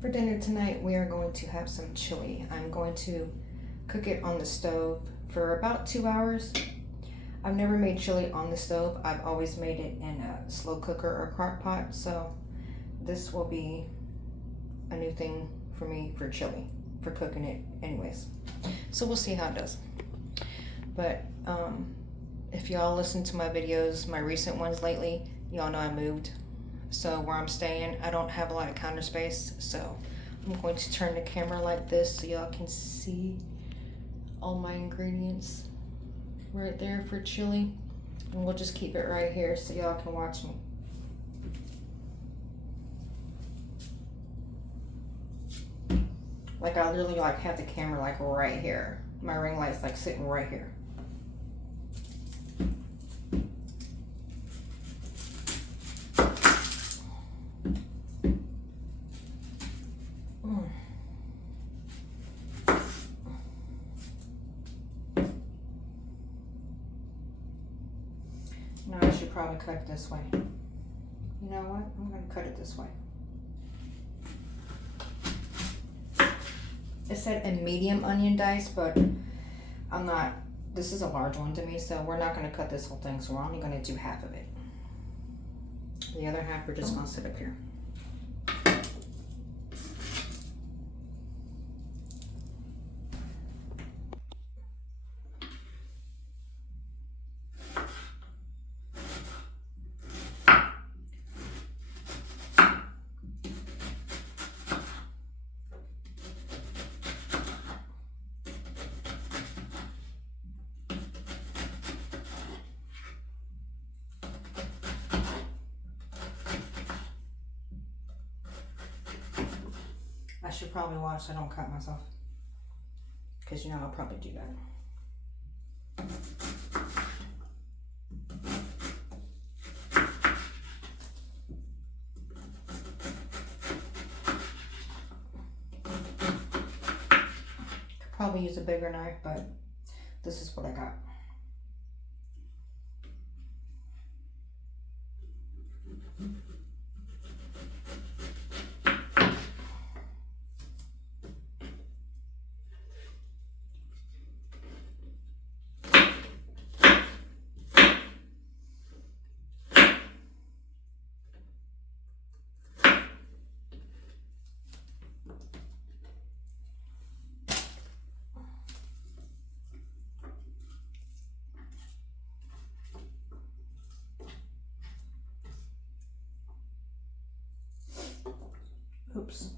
For dinner tonight, we are going to have some chili. I'm going to cook it on the stove for about 2 hours. I've never made chili on the stove. I've always made it in a slow cooker or crock pot, so this will be a new thing for me for chili, for cooking it anyways. So we'll see how it does. But if y'all listen to my videos, my recent ones lately, y'all know I moved. So where I'm staying, I don't have a lot of counter space, so I'm going to turn the camera like this so y'all can see all my ingredients right there for chili. And we'll just keep it right here so y'all can watch me. Like I literally like have the camera like right here. My ring light's like sitting right here. Now I should probably cut it this way. You know what? I'm gonna cut it this way. It said a medium onion dice, but I'm not, this is a large one to me, so we're not gonna cut this whole thing, so we're only gonna do half of it. The other half we're just gonna sit up here. I should probably watch so I don't cut myself, because you know I'll probably do that. Could probably use a bigger knife, but this is what I got. Oops.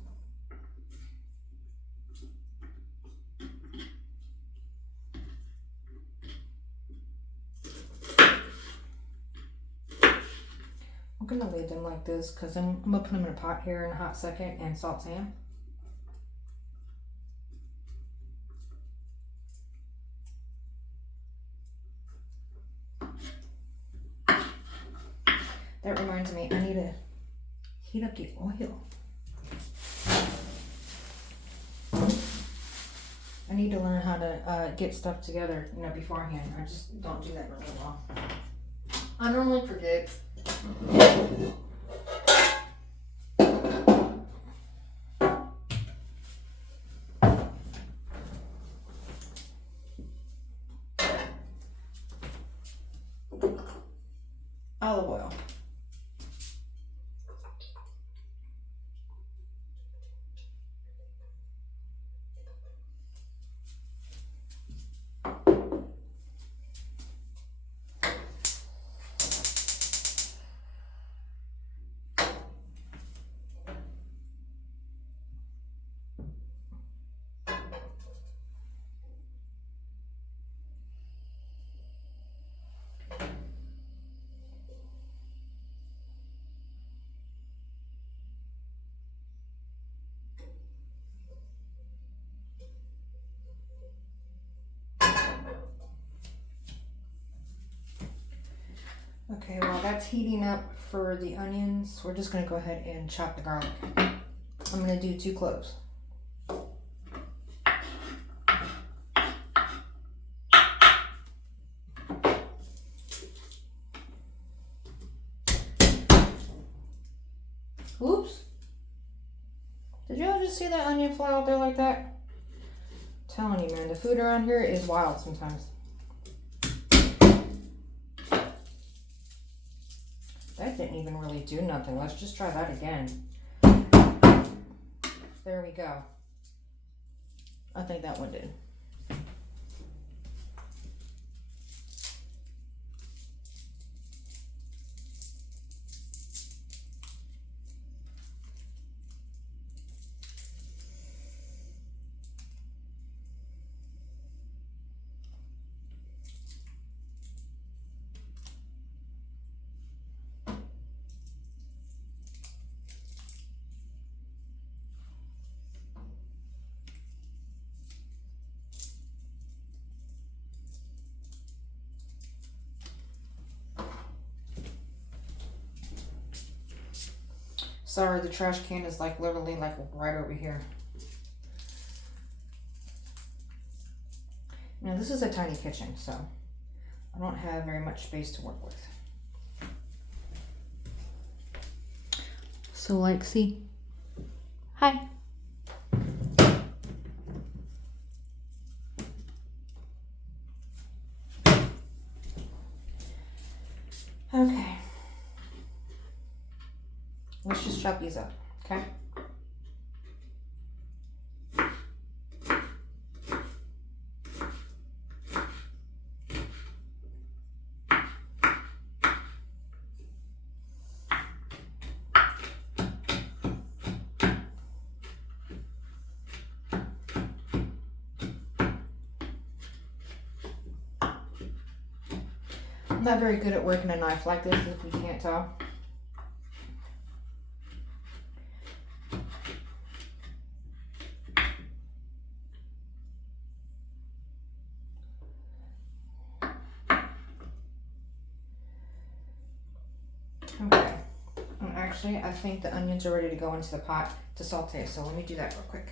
I'm gonna leave them like this because I'm gonna put them in a pot here in a hot second and salt Sam. That reminds me, I need to heat up the oil. I need to learn how to get stuff together, you know, beforehand. I just don't do that really well. I normally forget. Olive oil. Okay, while that's heating up for the onions, we're just gonna go ahead and chop the garlic. I'm gonna do 2 cloves. Oops. Did y'all just see that onion fly out there like that? I'm telling you, man, the food around here is wild sometimes. That didn't even really do nothing. Let's just try that again. There we go. I think that one did. Sorry, the trash can is like literally like right over here. Now this is a tiny kitchen, so I don't have very much space to work with. So like, see? Hi. Okay. Let's just chop these up, okay? I'm not very good at working a knife like this, if you can't tell. Okay, and actually I think the onions are ready to go into the pot to saute, so let me do that real quick.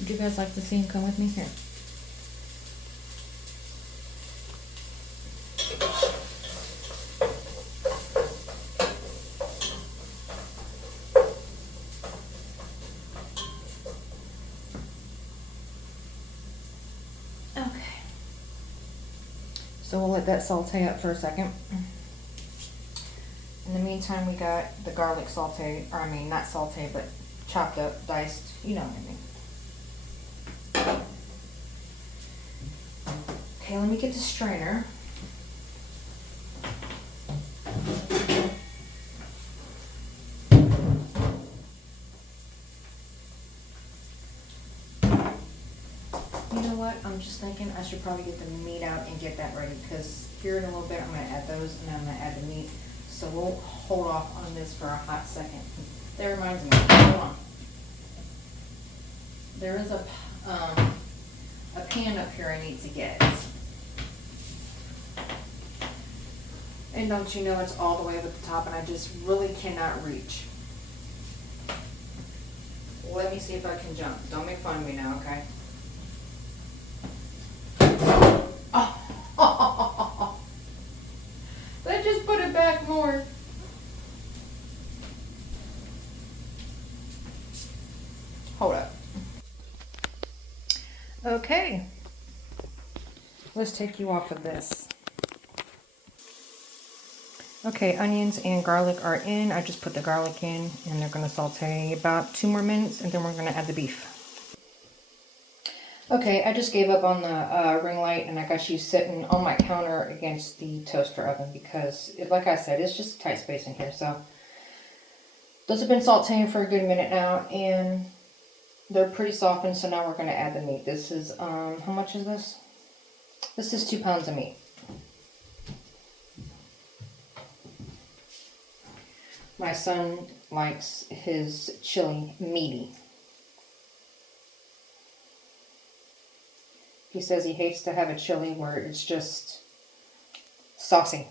Would you guys like to see him come with me here? Okay. So we'll let that saute up for a second. In the meantime, we got the garlic saute, or I mean, not saute, but chopped up, diced, you know what I mean. Okay, let me get the strainer. You know what? I'm just thinking I should probably get the meat out and get that ready, because here in a little bit I'm going to add those and I'm going to add the meat. So we'll hold off on this for a hot second. That reminds me, hold on. There is a pan up here I need to get. And don't you know, it's all the way up at the top and I just really cannot reach. Let me see if I can jump. Don't make fun of me now, okay? Oh. That just put it back more. Hold up. Okay. Let's take you off of this. Okay, onions and garlic are in. I just put the garlic in and they're gonna saute about 2 more minutes and then we're gonna add the beef. Okay, I just gave up on the ring light and I got you sitting on my counter against the toaster oven because, like I said, it's just a tight space in here. So those have been sauteing for a good minute now and they're pretty softened. So now we're going to add the meat. This is, how much is this? This is 2 pounds of meat. My son likes his chili meaty. He says he hates to have a chili where it's just saucy.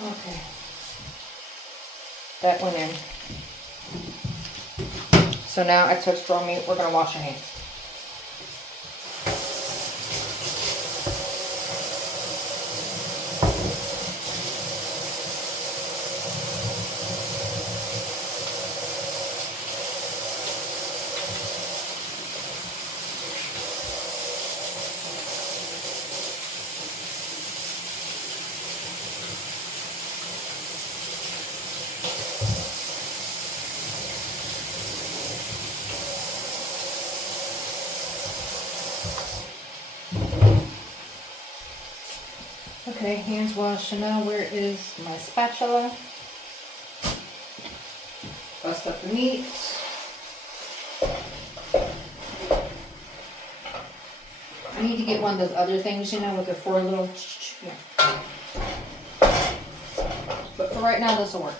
Okay. That went in. So now I touched raw meat. We're going to wash our hands. Okay, hands washed. So now where is my spatula? Bust up the meat. I need to get one of those other things, you know, with the 4 little... Yeah. But for right now, this will work.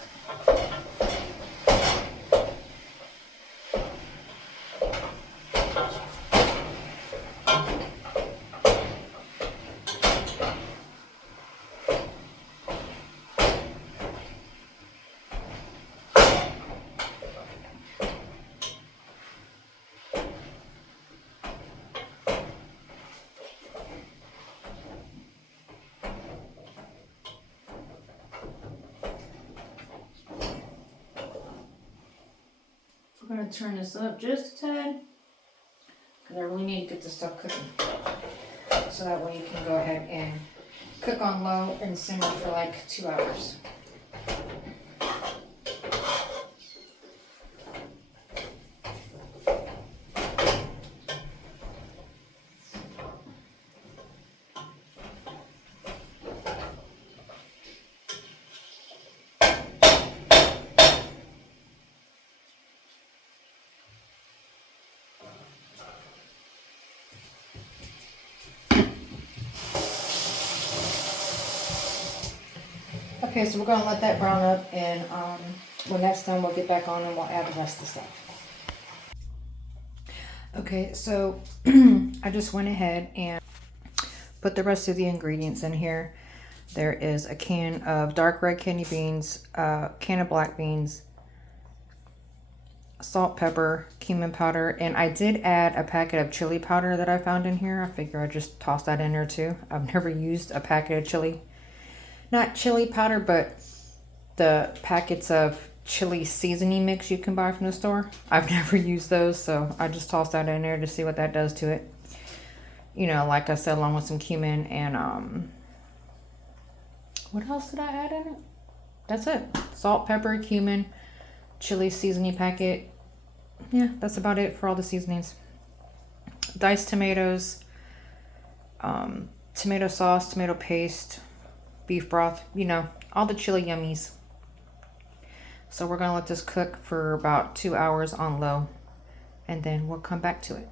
We're going to turn this up just a tad because I really need to get this stuff cooking. So that way you can go ahead and cook on low and simmer for like 2 hours. Okay, so we're going to let that brown up, and when that's done, we'll get back on and we'll add the rest of the stuff. Okay, so I just went ahead and put the rest of the ingredients in here. There is a can of dark red kidney beans, a can of black beans, salt, pepper, cumin powder, and I did add a packet of chili powder that I found in here. I figure I just tossed that in there too. I've never used a packet of chili. Not chili powder, but the packets of chili seasoning mix you can buy from the store. I've never used those, so I just tossed that in there to see what that does to it. You know, like I said, along with some cumin and what else did I add in it? That's it. Salt, pepper, cumin, chili seasoning packet. Yeah, that's about it for all the seasonings. Diced tomatoes, tomato sauce, tomato paste, beef broth, you know, all the chili yummies. So we're gonna let this cook for about 2 hours on low, and then we'll come back to it.